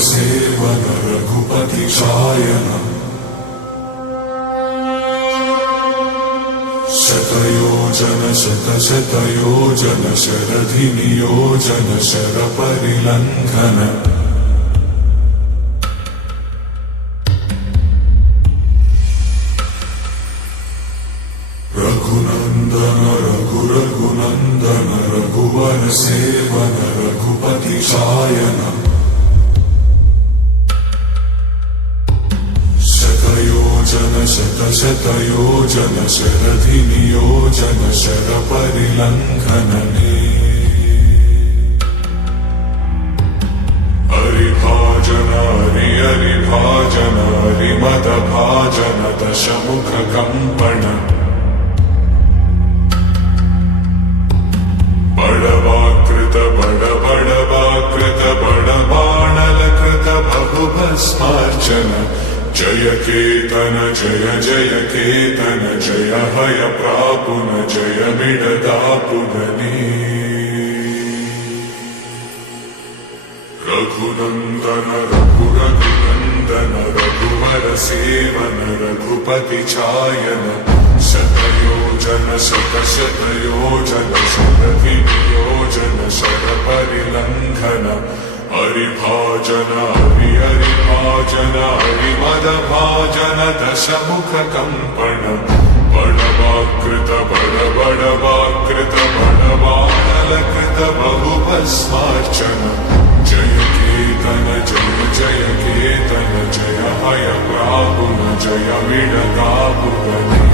सेवन रघुपति चायन शतयोजन शतशतयोजन शरधि नियोजन शर परिलंघन रघुनंदन रघुनंदन रघुवर सेवन रघुपति चायन शतयोजन शतशतयोजन शरधि नियोजन शर परिलंघनने हरिभाजन हरिभाजन हरिमद भाजन दशमुख कंपन बड़वाकृत बड़वाकृत बड़बाणलकृत बहुभस्मार्चन जय केतन जय जय केतन जय हय प्रापुन जय मिडदापुगने रघुनंदन रघुनंदन रघुवर सेवन रघुपति चायन शतयोजन शतशतयोजन शरधि नियोजन शर परिलंघन हरिभाजन हरिभाजन हरिमद भाजन दशमुख कंपन बड़वाकृत बड़वाकृत बड़बाणलकृत बहुभस्मार्चन जय केतन जय केतन जय हय प्रापुन जय विडदापुगने